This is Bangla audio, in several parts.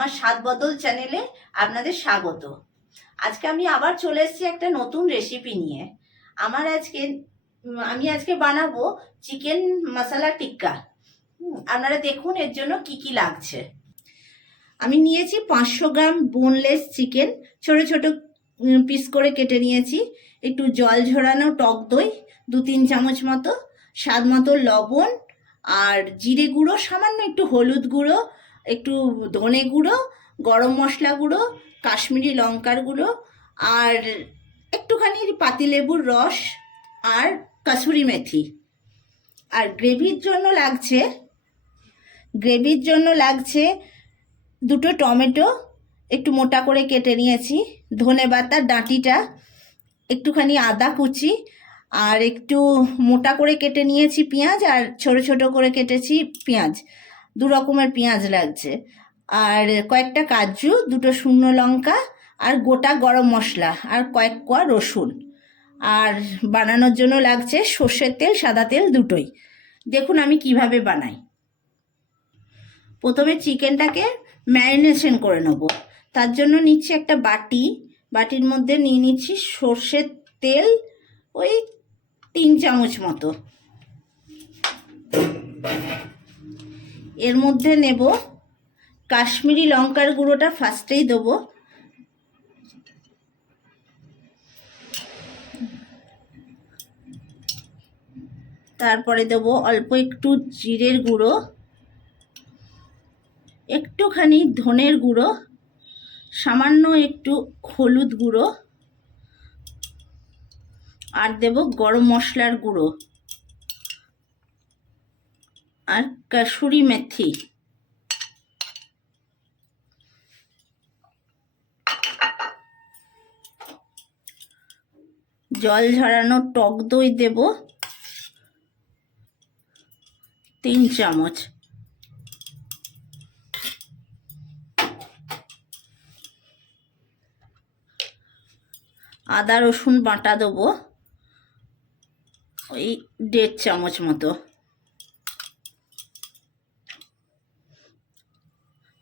আমার স্বাদ বদল চ্যানেলে আপনাদের স্বাগত। আজকে আমি আবার চলে এসেছি একটা নতুন রেসিপি নিয়ে। আমি আজকে বানাবো চিকেন মশলা টিক্কা। আপনারা দেখুন এর জন্য কি কি লাগছে। আমি নিয়েছি 500 গ্রাম বোনলেস চিকেন, ছোট ছোট পিস করে কেটে নিয়েছি। একটু জল ঝরানো টক দই 2-3 চামচ মতো, স্বাদ মতো লবণ, আর জিরে গুঁড়ো, সামান্য একটু হলুদ গুঁড়ো, একটু ধনে গুঁড়ো, গরম মশলা গুঁড়ো, কাশ্মীরি লঙ্কার গুঁড়ো, আর একটুখানি পাতিলেবুর রস, আর কাসুরি মেথি। আর গ্রেভির জন্য লাগছে 2টো টমেটো একটু মোটা করে কেটে নিয়েছি, ধনেপাতার ডাঁটিটা, একটুখানি আদা কুচি, আর একটু মোটা করে কেটে নিয়েছি পেঁয়াজ, আর ছোট ছোট করে কেটেছি পেঁয়াজ। 2 রকমের পেঁয়াজ লাগছে, আর কয়েকটা কাজু, 2টো শুকনো লঙ্কা, আর গোটা গরম মশলা, আর কয়েক কোয়া রসুন। আর বানানোর জন্য লাগছে সর্ষের তেল, সাদা তেল দুটোই। দেখুন আমি কিভাবে বানাই। প্রথমে চিকেনটাকে ম্যারিনেশন করে নেব। তার জন্য নিচ্ছি একটা বাটির মধ্যে নিয়ে নিচ্ছি সর্ষের তেল, ওই 3 চামচ মতো। এর মধ্যে নেব কাশ্মীরি লঙ্কার গুঁড়োটা, ফার্স্টেই দেবো। তারপরে দেবো অল্প একটু জিরের গুঁড়ো, একটুখানি ধনের গুঁড়ো, সামান্য একটু হলুদ গুঁড়ো, আর দেব গরম মশলার গুঁড়ো, আর কাসুরি মেথি। জল ঝরানো টক দই দেব 3 চামচ। আদা রসুন বাটা দেবো ওই 1.5 চামচ মতো।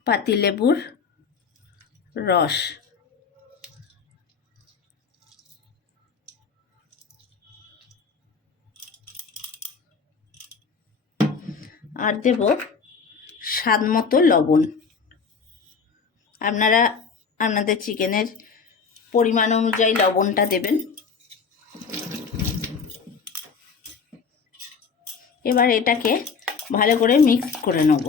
পাতিলেবুর রস, আর দেব স্বাদ মতো লবণ। আপনারা আপনাদের চিকেনের পরিমাণ অনুযায়ী লবণটা দেবেন। এবার এটাকে ভালো করে মিক্স করে নেব।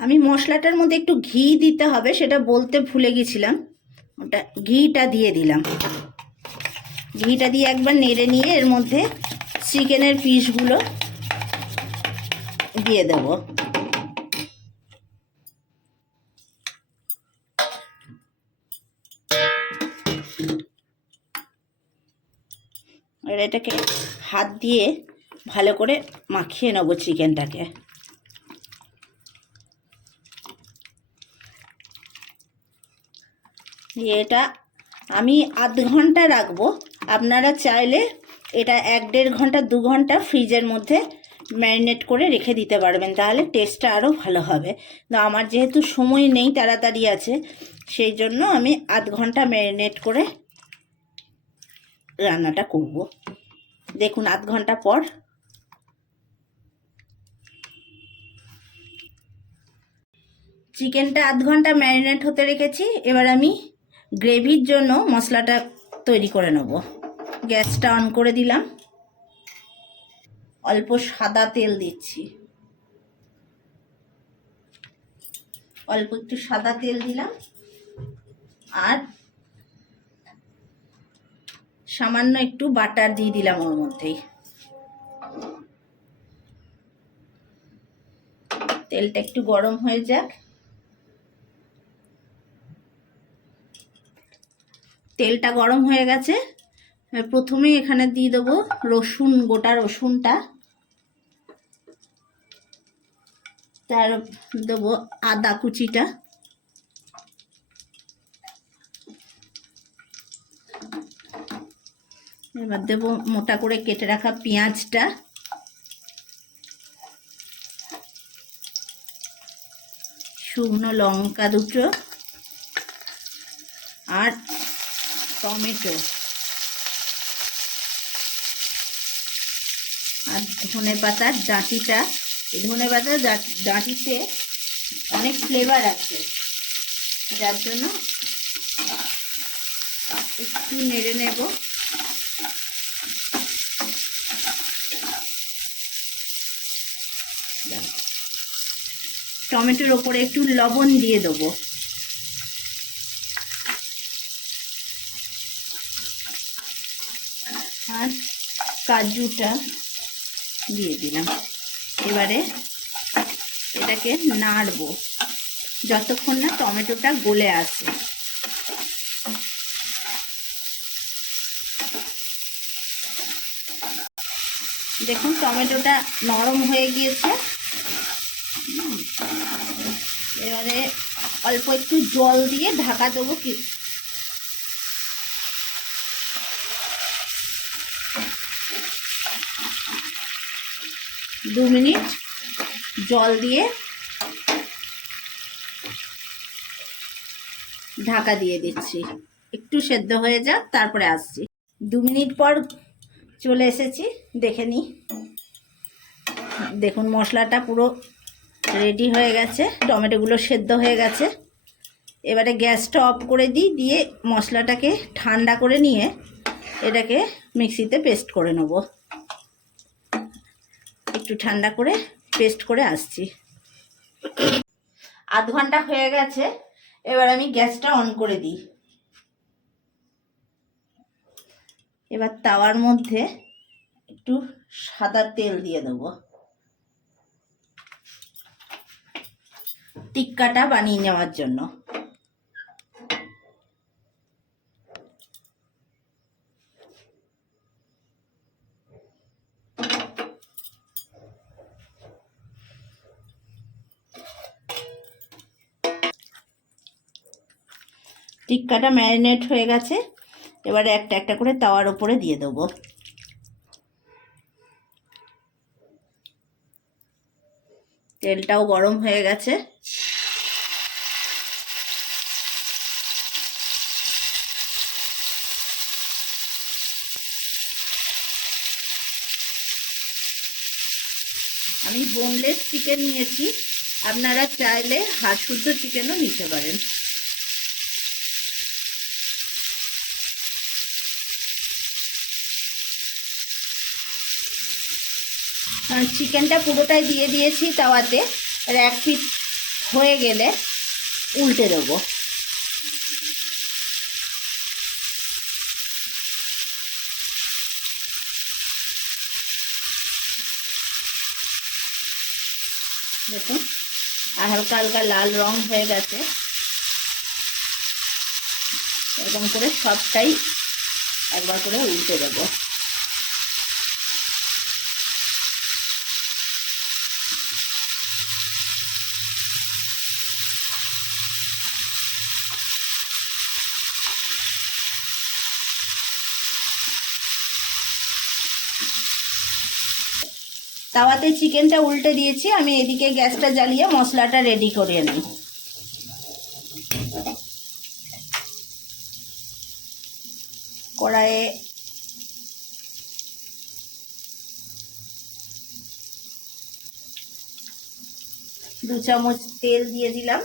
আমি মশলাটার মধ্যে একটু ঘি দিতে হবে, সেটা বলতে ভুলে গেছিলাম। ওটা ঘিটা দিয়ে দিলাম। ঘিটা দিয়ে একবার নেড়ে নিয়ে এর মধ্যে চিকেনের পিসগুলো দিয়ে দেব। আর এটাকে হাত দিয়ে ভালো করে মাখিয়ে নেব চিকেনটাকে। এটা আমি আধ ঘন্টা রাখবো। আপনারা চাইলে এটা 1-1.5 ঘন্টা 2 ঘন্টা ফ্রিজের মধ্যে ম্যারিনেট করে রেখে দিতে পারবেন, তাহলে টেস্টটা আরও ভালো হবে। তো আমার যেহেতু সময় নেই, তাড়াতাড়ি আছে, সেই জন্য আমি আধ ঘন্টা ম্যারিনেট করে রান্নাটা করব। দেখুন আধ ঘন্টা পর চিকেনটা আধ ঘন্টা ম্যারিনেট হতে রেখেছি। এবার আমি গ্রেভির জন্য মশলাটা তৈরি করে নেব। গ্যাসটা অন করে দিলাম। অল্প সাদা তেল দিচ্ছি, অল্প একটু সাদা তেল দিলাম, আর সামান্য একটু বাটার দিয়ে দিলাম ওর মধ্যেই। তেলটা একটু গরম হয়ে যাক। তেলটা গরম হয়ে গেছে। প্রথমে এখানে দিয়ে দেবো রসুন, গোটা রসুনটা, তার দেবো আদা কুচিটা, এবার দেবো মোটা করে কেটে রাখা পেঁয়াজটা, শুকনো লঙ্কা দুটো, আর টমেটো, আর ধনে পাতার ডাঁটিটা। এই ধনে পাতার ডাঁটিতে অনেক ফ্লেভার আছে, যার জন্য একটু নেড়ে নেব। টমেটোর ওপরে একটু লবণ দিয়ে দেবো, আর কাজুটা দিয়ে দিলাম। এবারে এটাকে নাড়বো যতক্ষণ না টমেটোটা গলে আসে। দেখুন টমেটোটা নরম হয়ে গিয়েছে। এবারে অল্প একটু জল দিয়ে ঢাকা দেবো। 2 মিনিট জল দিয়ে ঢাকা দিয়ে দিচ্ছি, একটু সেদ্ধ হয়ে যাক, তারপরে আসছি। 2 মিনিট পর চলে এসেছি, দেখে নিই। দেখুন মশলাটা পুরো রেডি হয়ে গেছে, টমেটোগুলো সেদ্ধ হয়ে গেছে। এবারে গ্যাসটা অফ করে দিই, দিয়ে মশলাটাকে ঠান্ডা করে নিয়ে এটাকে মিক্সিতে পেস্ট করে নেব। একটু ঠান্ডা করে পেস্ট করে আসছি। আধ ঘন্টা হয়ে গেছে, এবার আমি গ্যাসটা অন করে দিই। এবার তাওয়ার মধ্যে একটু সাদা তেল দিয়ে দেবো, টিক্কাটা বানিয়ে নেওয়ার জন্য। টিক্কাটা ম্যারিনেট হয়ে গেছে, এবারে একটা একটা করে তাওয়ার উপরে দিয়ে দেবো। তেলটাও গরম হয়ে গেছে। আমি বোনলেস চিকেন নিয়েছি, আপনারা চাইলে হাড় শুদ্ধ চিকেনও নিতে পারেন। চিকেনটা পুরোটাই দিয়ে দিয়েছি তাওয়াতে। আর 1 পিঠ হয়ে গেলে উল্টে দেবো। দেখুন আর হালকা হালকা লাল রং হয়ে গেছে। এরকম করে সবটাই একবার করে উল্টে দেবো। তাওয়াতে চিকেনটা উল্টে দিয়েছি, আমি এদিকে গ্যাসটা জ্বালিয়ে মশলাটা রেডি করে নিই। কড়াইয়ে দু চামচ তেল দিয়ে দিলাম।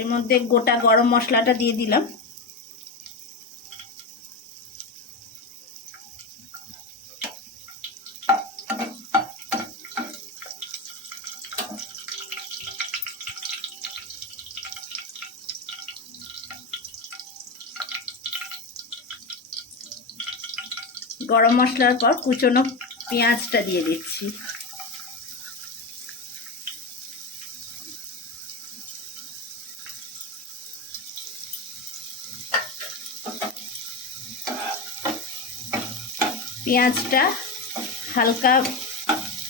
এর মধ্যে গোটা গরম মশলাটা দিয়ে দিলাম। গরম মশলার পর কুচনো পেঁয়াজটা দিয়ে দিচ্ছি। পেঁয়াজটা হালকা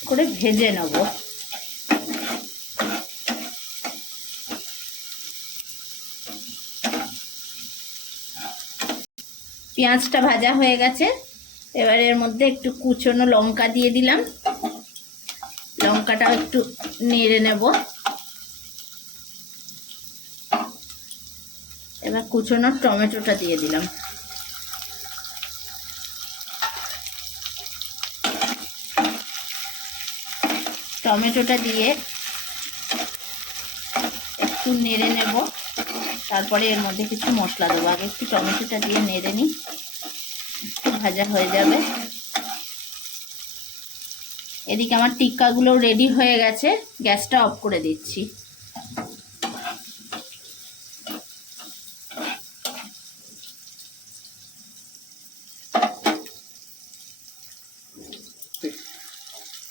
করে ভেজে নেব। পেঁয়াজটা ভাজা হয়ে গেছে, এবার এর মধ্যে একটু কুচনো লঙ্কা দিয়ে দিলাম, লঙ্কাটাও একটু নেড়ে নেব। এবার কুচনো টমেটোটা দিয়ে দিলাম। টমেটোটা দিয়ে একটু নেড়ে নেব, তারপরে এর মধ্যে কিছু মশলা দেবো। আগে একটু টমেটোটা দিয়ে নেড়ে নিই, একটু ভাজা হয়ে যাবে। এদিকে আমার টিক্কাগুলো রেডি হয়ে গেছে, গ্যাসটা অফ করে দিচ্ছি।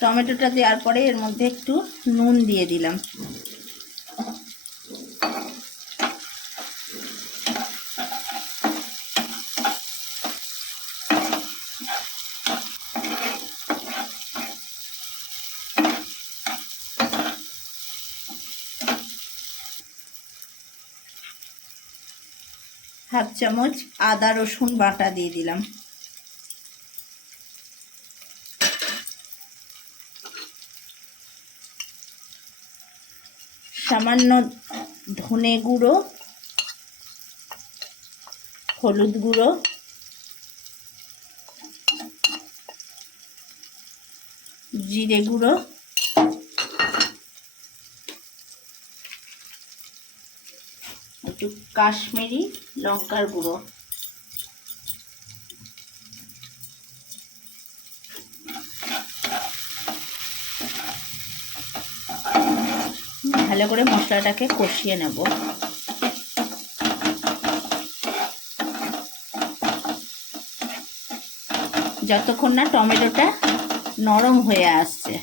টমেটোটা দেওয়ার পরে এর মধ্যে একটু নুন দিয়ে দিলাম। হাফ চামচ আদা রসুন বাটা দিয়ে দিলাম। সামান্য ধনে গুঁড়ো, হলুদ গুঁড়ো, জিরে গুঁড়ো, একটু কাশ্মীরি লঙ্কার গুঁড়ো, ভালো করে মশলাটাকে কষিয়ে নেব। যতক্ষণ না টমেটোটা নরম হয়ে আসছে।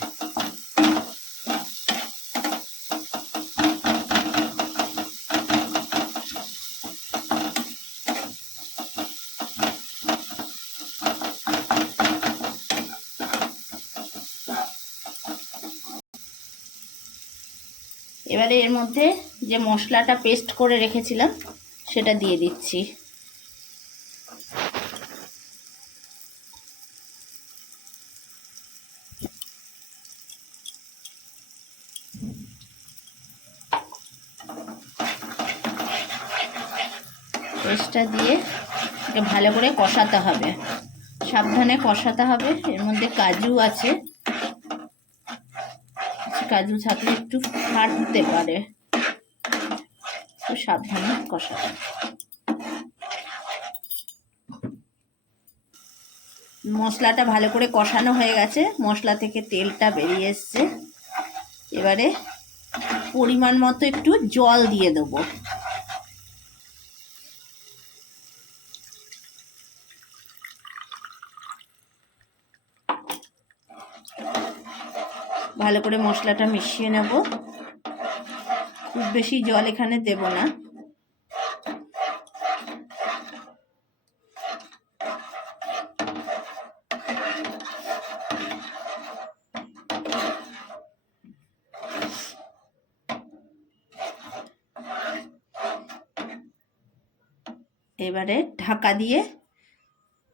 এবারে এর মধ্যে যে মশলাটা পেস্ট করে রেখেছিলাম সেটা দিয়ে দিচ্ছি। পেস্টটা দিয়ে ভালো করে কষাতে হবে, সাবধানে কষাতে হবে। এর মধ্যে কাজু আছে, কাজু থাকলে একটু ফাটতে পারে, তো সাবধানে কষাতে। মশলাটা ভালো করে কষানো হয়ে গেছে, মশলা থেকে তেলটা বেরিয়ে এসছে। এবারে পরিমাণ মতো একটু জল দিয়ে দেবো। ভালো করে মশলাটা মিশিয়ে নেব। খুব বেশি জল এখানে দেব না। এবারে ঢাকা দিয়ে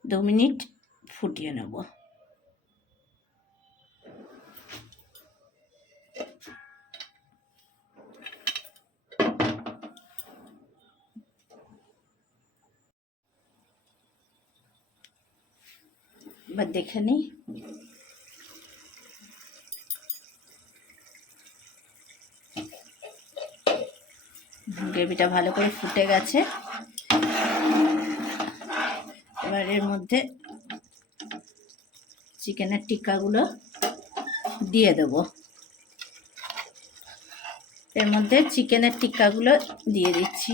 2 মিনিট ফুটিয়ে নেব। এবার দেখে নিই। গ্রেভিটা ভালো করে ফুটে গেছে। এবার এর মধ্যে চিকেনের টিক্কাগুলো দিয়ে দেবো। এর মধ্যে চিকেনের টিক্কাগুলো দিয়ে দিচ্ছি।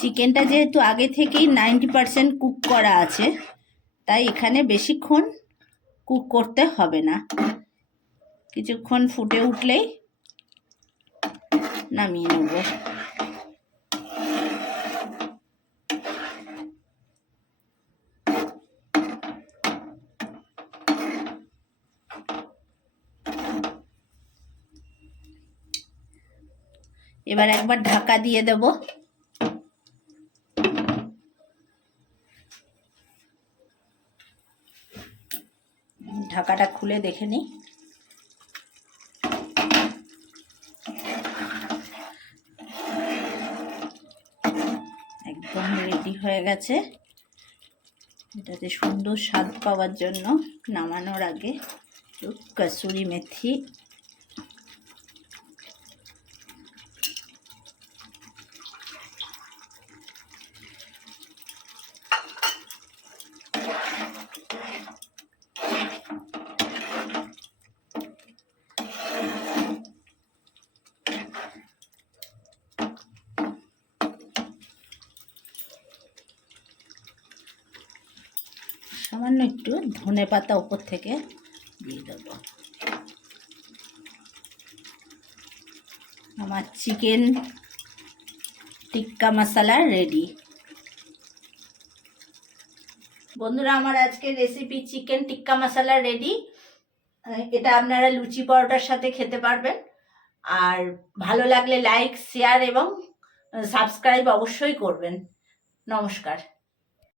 চিকেনটা যেহেতু আগে থেকেই 90% কুক করা আছে, তাই এখানে বেশিক্ষণ কুক করতে হবে না। কিছুক্ষণ ফুটে উঠলেই নামিয়ে নেব। এবার একবার ঢাকা দিয়ে দেব। ঢাকাটা খুলে দেখে নিই। একদম রেডি হয়ে গেছে। এটাতে সুন্দর স্বাদ পাওয়ার জন্য নামানোর আগে একটু কসুরি মেথি, সামান্য একটু ধনেপাতা উপর থেকে দিয়ে দেবো। আমার চিকেন টিক্কা মশলা রেডি। বন্ধুরা, আমার আজকের রেসিপি চিকেন টিক্কা মশলা রেডি। এটা আপনারা লুচি পরোটার সাথে খেতে পারবেন। আর ভালো লাগলে লাইক, শেয়ার এবং সাবস্ক্রাইব অবশ্যই করবেন। নমস্কার।